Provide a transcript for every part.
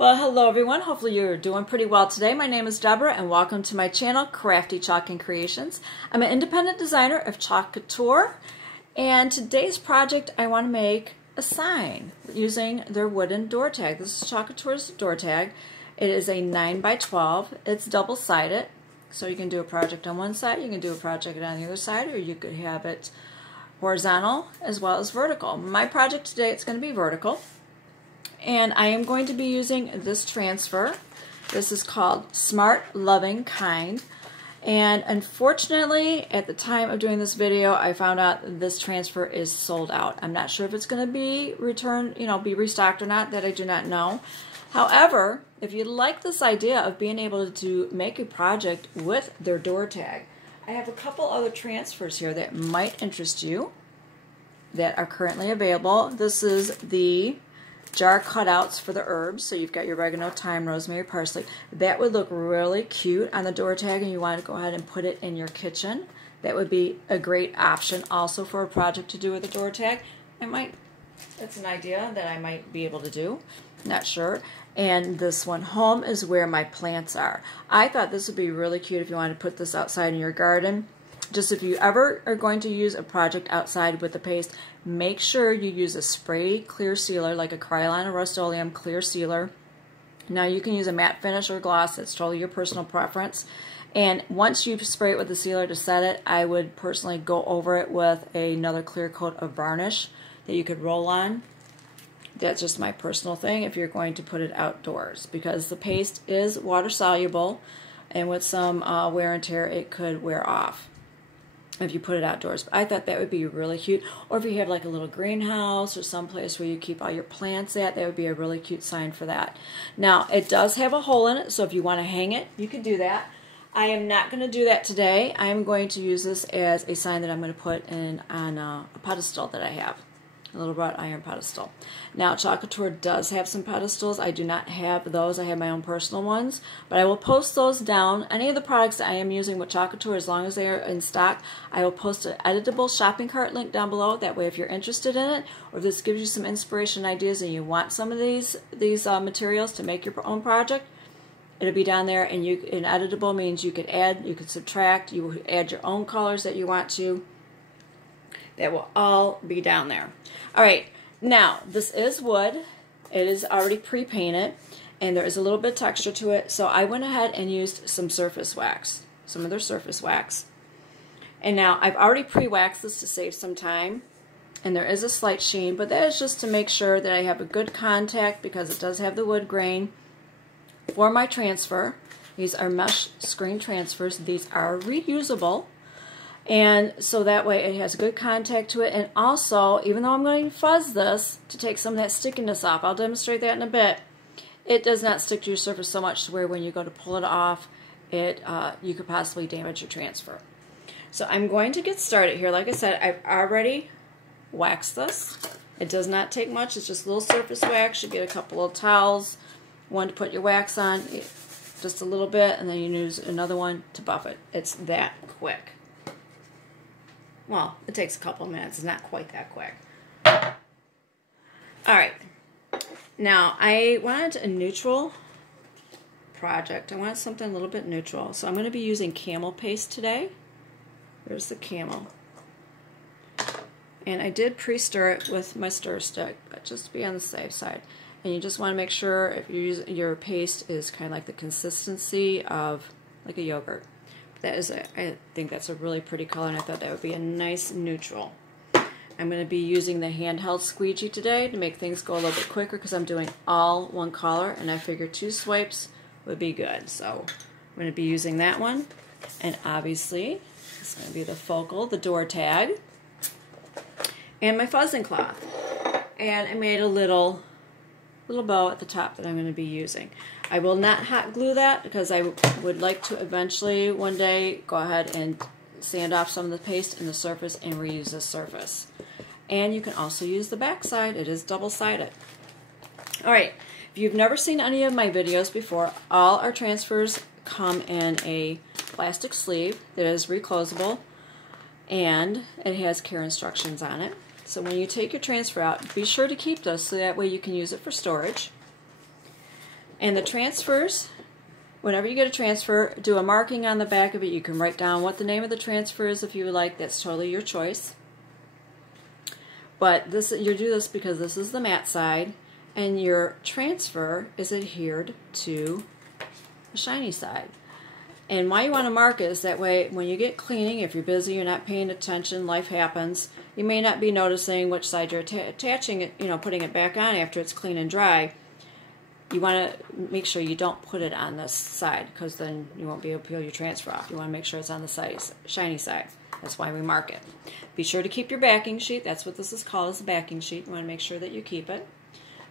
Well, hello everyone. Hopefully you're doing pretty well today. My name is Deborah and welcome to my channel, Crafty Chalk and Creations. I'm an independent designer of Chalk Couture, and today's project I want to make a sign using their wooden door tag. This is Chalk Couture's door tag. It is a 9x12. It's double-sided, so you can do a project on one side, you can do a project on the other side, or you could have it horizontal as well as vertical. My project today, it's going to be vertical. And I am going to be using this transfer. This is called Smart Loving Kind. And unfortunately, at the time of doing this video, I found out this transfer is sold out. I'm not sure if it's going to be returned, be restocked or not. That I do not know. However, if you like this idea of being able to make a project with their door tag, I have a couple other transfers here that might interest you that are currently available. This is the jar cutouts for the herbs, so you've got your oregano, thyme, rosemary, parsley. That would look really cute on the door tag, and you want to go ahead and put it in your kitchen. That would be a great option also for a project to do with a door tag. That's an idea that I might be able to do. Not sure. And this one, home is where my plants are. I thought this would be really cute if you want to put this outside in your garden. Just if you ever are going to use a project outside with the paste, make sure you use a spray clear sealer like a Krylon or Rust-Oleum clear sealer. Now you can use a matte finish or gloss, it's totally your personal preference. And once you spray it with the sealer to set it, I would personally go over it with another clear coat of varnish that you could roll on. That's just my personal thing if you're going to put it outdoors, because the paste is water soluble, and with some wear and tear it could wear off if you put it outdoors. But I thought that would be really cute. Or if you have like a little greenhouse or some place where you keep all your plants at, that would be a really cute sign for that. Now, it does have a hole in it, so if you want to hang it, you can do that. I am not going to do that today. I am going to use this as a sign that I'm going to put in on a pedestal that I have. A little wrought iron pedestal. Now, Chalk Couture does have some pedestals. I do not have those. I have my own personal ones. But I will post those down. Any of the products that I am using with Chalk Couture, as long as they are in stock, I will post an editable shopping cart link down below. That way, if you're interested in it, or if this gives you some inspiration ideas and you want some of these materials to make your own project, it'll be down there. And editable means you could add, you could subtract, you would add your own colors that you want to. That will all be down there. All right, now this is wood. It is already pre-painted, and there is a little bit of texture to it. So I went ahead and used some surface wax, some of their surface wax. And now I've already pre-waxed this to save some time, and there is a slight sheen, but that is just to make sure that I have a good contact because it does have the wood grain. For my transfer, these are mesh screen transfers. These are reusable. And so that way it has good contact to it. And also, even though I'm going to fuzz this to take some of that stickiness off, I'll demonstrate that in a bit, it does not stick to your surface so much to where when you go to pull it off, you could possibly damage your transfer. So I'm going to get started here. Like I said, I've already waxed this. It does not take much. It's just a little surface wax. You get a couple of towels, one to put your wax on, just a little bit, and then you use another one to buff it. It's that quick. Well, it takes a couple of minutes. It's not quite that quick. Alright. Now, I wanted a neutral project. I wanted something a little bit neutral. So I'm going to be using camel paste today. There's the camel. And I did pre-stir it with my stir stick, but just to be on the safe side. And you just want to make sure if you use your paste is kind of like the consistency of like a yogurt. I think that's a really pretty color, and I thought that would be a nice neutral. I'm going to be using the handheld squeegee today to make things go a little bit quicker because I'm doing all one color, and I figured 2 swipes would be good. So I'm going to be using that one, and obviously it's going to be the focal, the door tag, and my fuzzing cloth. And I made a little bow at the top that I'm going to be using. I will not hot glue that because I would like to eventually one day go ahead and sand off some of the paste in the surface and reuse this surface. And you can also use the back side. It is double-sided. Alright, if you've never seen any of my videos before, all our transfers come in a plastic sleeve that is reclosable, and it has care instructions on it. So when you take your transfer out, be sure to keep this so that way you can use it for storage. And the transfers, whenever you get a transfer, do a marking on the back of it. You can write down what the name of the transfer is if you would like. That's totally your choice. But this, you do this because this is the matte side, and your transfer is adhered to the shiny side. And why you want to mark it is that way when you get cleaning, if you're busy, you're not paying attention, life happens, you may not be noticing which side you're attaching it, putting it back on after it's clean and dry. You want to make sure you don't put it on this side, because then you won't be able to peel your transfer off. You want to make sure it's on the side, shiny side. That's why we mark it. Be sure to keep your backing sheet. That's what this is called, is a backing sheet. You want to make sure that you keep it,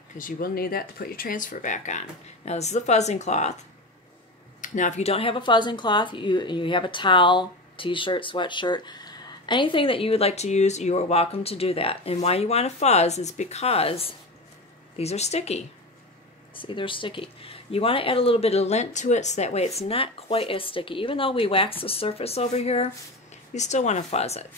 because you will need that to put your transfer back on. Now this is a fuzzing cloth. Now if you don't have a fuzzing cloth, you have a towel, t-shirt, sweatshirt, anything that you would like to use, you are welcome to do that. And why you want to fuzz is because these are sticky. See, they're sticky. You want to add a little bit of lint to it so that way it's not quite as sticky. Even though we wax the surface over here, you still want to fuzz it.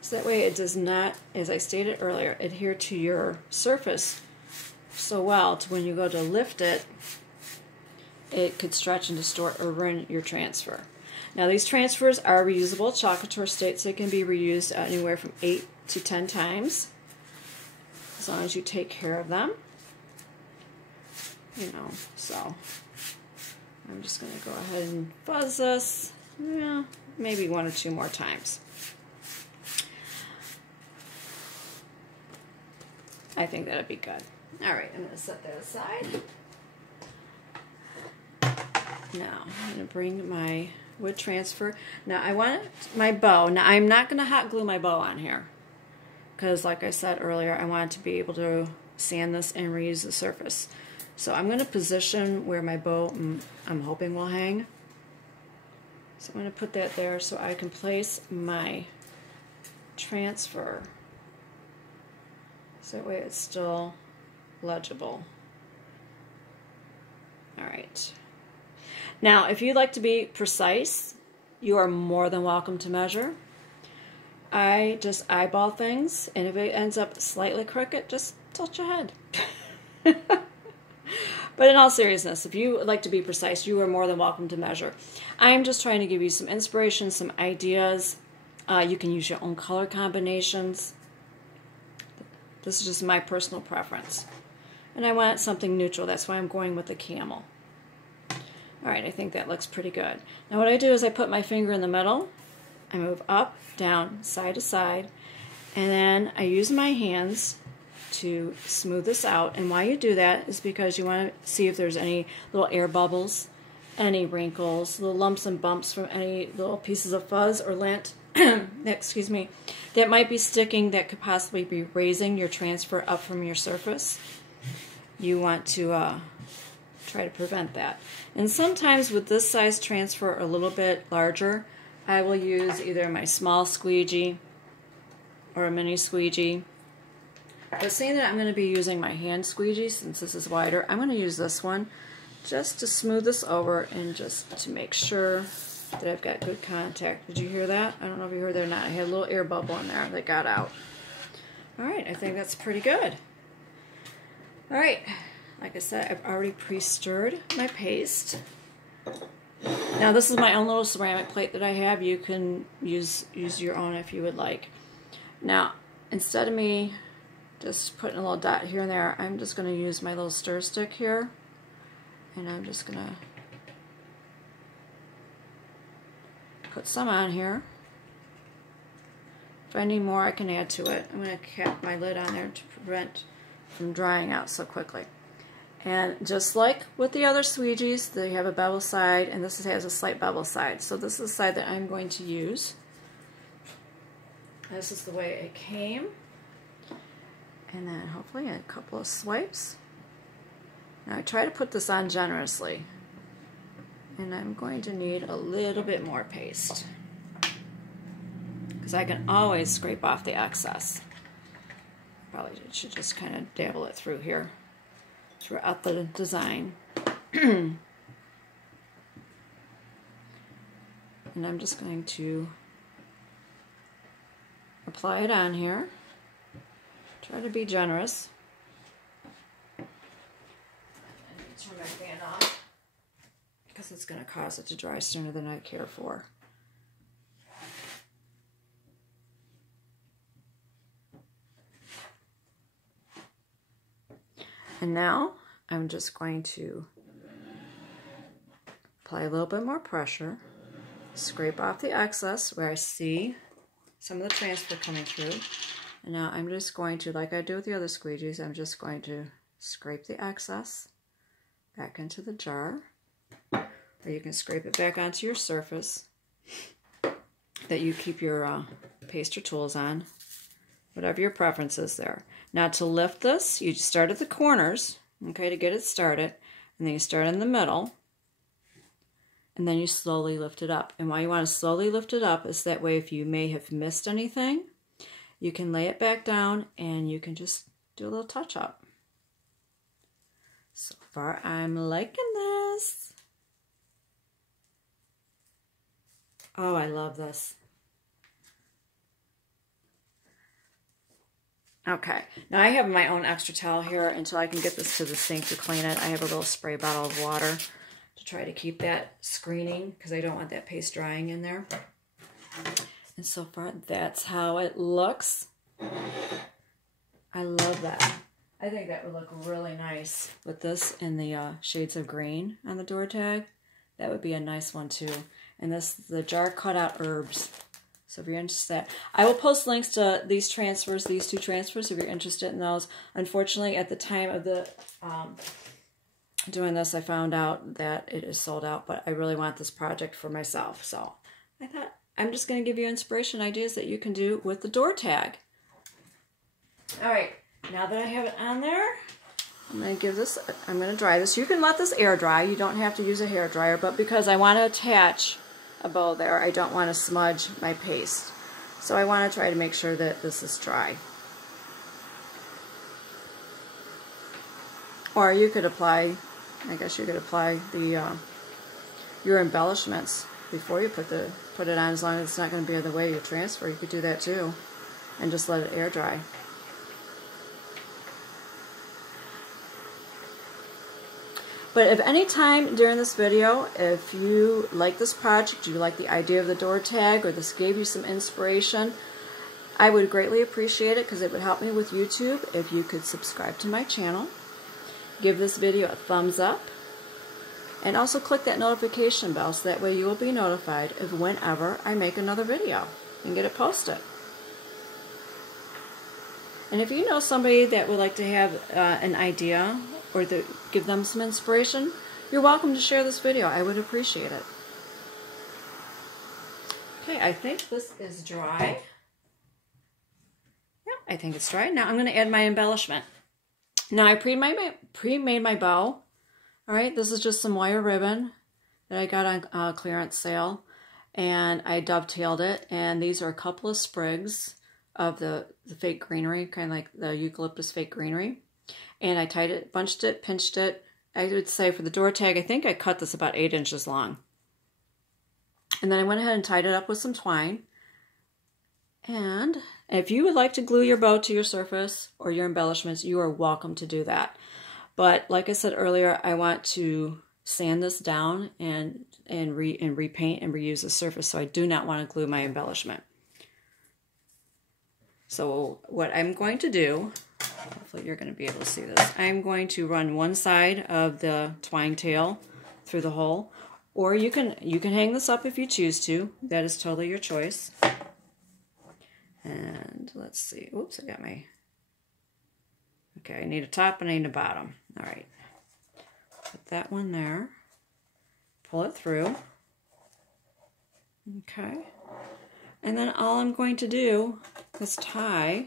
So that way it does not, as I stated earlier, adhere to your surface so well to when you go to lift it, it could stretch and distort or ruin your transfer. Now these transfers are reusable. Chalk Couture states they can be reused anywhere from 8 to 10 times, as long as you take care of them. So I'm just going to go ahead and fuzz this, maybe 1 or 2 more times. I think that'd be good. All right, I'm going to set that aside. Now I'm going to bring my wood transfer. Now I want my bow. Now I'm not going to hot glue my bow on here, because like I said earlier, I want to be able to sand this and reuse the surface. So I'm going to position where my bow I'm hoping will hang. So I'm going to put that there so I can place my transfer, so that way it's still legible. All right. Now, if you'd like to be precise, you are more than welcome to measure. I just eyeball things, and if it ends up slightly crooked, just tilt your head. But in all seriousness, if you would like to be precise, you are more than welcome to measure. I'm just trying to give you some inspiration, some ideas. You can use your own color combinations. This is just my personal preference. And I want something neutral. That's why I'm going with the camel. All right, I think that looks pretty good. Now what I do is I put my finger in the middle. I move up, down, side to side. And then I use my hands to smooth this out. And why you do that is because you want to see if there's any little air bubbles, any wrinkles, little lumps and bumps from any little pieces of fuzz or lint, excuse me, that might be sticking, that could possibly be raising your transfer up from your surface. You want to try to prevent that. And sometimes with this size transfer a little bit larger, I will use either my small squeegee or a mini squeegee. But seeing that I'm going to be using my hand squeegee since this is wider, I'm going to use this one just to smooth this over and just to make sure that I've got good contact. Did you hear that? I don't know if you heard that or not. I had a little air bubble in there that got out. Alright, I think that's pretty good. Alright, like I said, I've already pre-stirred my paste. Now this is my own little ceramic plate that I have. You can use your own if you would like. Now, instead of me just putting a little dot here and there, I'm just going to use my little stir stick here, and I'm just going to put some on here. If I need more, I can add to it. I'm going to cap my lid on there to prevent from drying out so quickly. And just like with the other squeegees, they have a bevel side, and this has a slight bevel side. So this is the side that I'm going to use. This is the way it came. And then hopefully a couple of swipes. Now I try to put this on generously. And I'm going to need a little bit more paste, because I can always scrape off the excess. Probably should just kind of dabble it through here, throughout the design. And I'm just going to apply it on here. Try to be generous. turn my fan off because it's going to cause it to dry sooner than I care for. And now I'm just going to apply a little bit more pressure, scrape off the excess where I see some of the transfer coming through. And now I'm just going to, like I do with the other squeegees, I'm just going to scrape the excess back into the jar. Or you can scrape it back onto your surface that you keep your paste or tools on. Whatever your preference is there. Now to lift this, you start at the corners, okay, to get it started. And then you start in the middle. And then you slowly lift it up. And why you want to slowly lift it up is that way if you may have missed anything, you can lay it back down and you can just do a little touch up. So far I'm liking this. Oh, I love this. Okay, now I have my own extra towel here until I can get this to the sink to clean it. I have a little spray bottle of water to try to keep that screening because I don't want that paste drying in there. And so far, that's how it looks. I love that. I think that would look really nice with this in the shades of green on the door tag. That would be a nice one too. And this, the jar cut out herbs. So if you're interested in that, I will post links to these transfers, these two transfers, if you're interested in those. Unfortunately, at the time of the doing this, I found out that it is sold out, but I really want this project for myself. So I thought I'm just going to give you inspiration ideas that you can do with the door tag. All right, now that I have it on there, I'm going to give this, I'm going to dry this. You can let this air dry. You don't have to use a hair dryer, but because I want to attach a bow there, I don't want to smudge my paste. So I want to try to make sure that this is dry. Or you could apply, I guess you could apply the your embellishments before you put it on, as long as it's not going to be in the way you transfer. You could do that too, and just let it air dry. But if any time during this video, if you like this project, you like the idea of the door tag, or this gave you some inspiration, I would greatly appreciate it because it would help me with YouTube if you could subscribe to my channel, give this video a thumbs up, and also click that notification bell so that way you will be notified of whenever I make another video and get it posted. And if you know somebody that would like to have an idea or to give them some inspiration, you're welcome to share this video. I would appreciate it. Okay, I think this is dry. Yep, I think it's dry. Now I'm going to add my embellishment. Now I pre-made my bow. All right, this is just some wire ribbon that I got on clearance sale, and I dovetailed it. And these are a couple of sprigs of the fake greenery, kind of like the eucalyptus fake greenery. And I tied it, bunched it, pinched it. I would say for the door tag, I think I cut this about 8 inches long. And then I went ahead and tied it up with some twine. And if you would like to glue your bow to your surface or your embellishments, you are welcome to do that. But like I said earlier, I want to sand this down and repaint and reuse the surface, so I do not want to glue my embellishment. So what I'm going to do, hopefully you're going to be able to see this, I'm going to run one side of the twine tail through the hole, or you can hang this up if you choose to. That is totally your choice. And let's see, oops, I got my, okay, I need a top and I need a bottom. All right, put that one there, pull it through, okay, and then all I'm going to do is tie,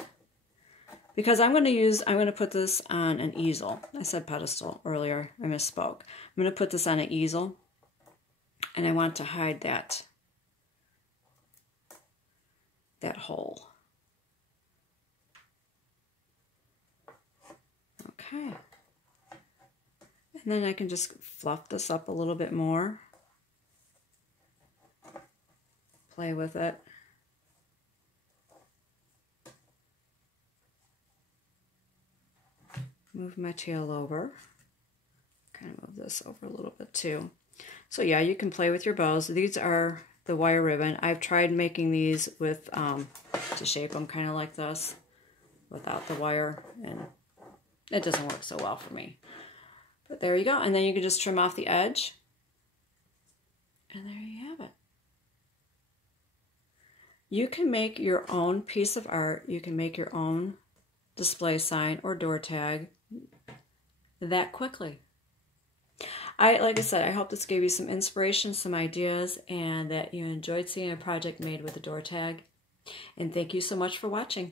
because I'm going to put this on an easel. I said pedestal earlier, I misspoke. I'm going to put this on an easel, and I want to hide that hole. Okay. And then I can just fluff this up a little bit more. Play with it. Move my tail over. kind of move this over a little bit too. So yeah, you can play with your bows. These are the wire ribbon. I've tried making these with, to shape them kind of like this without the wire, and it doesn't work so well for me. But there you go. And then you can just trim off the edge. And there you have it. You can make your own piece of art. You can make your own display sign or door tag that quickly. Like I said, I hope this gave you some inspiration, some ideas, and that you enjoyed seeing a project made with a door tag. And thank you so much for watching.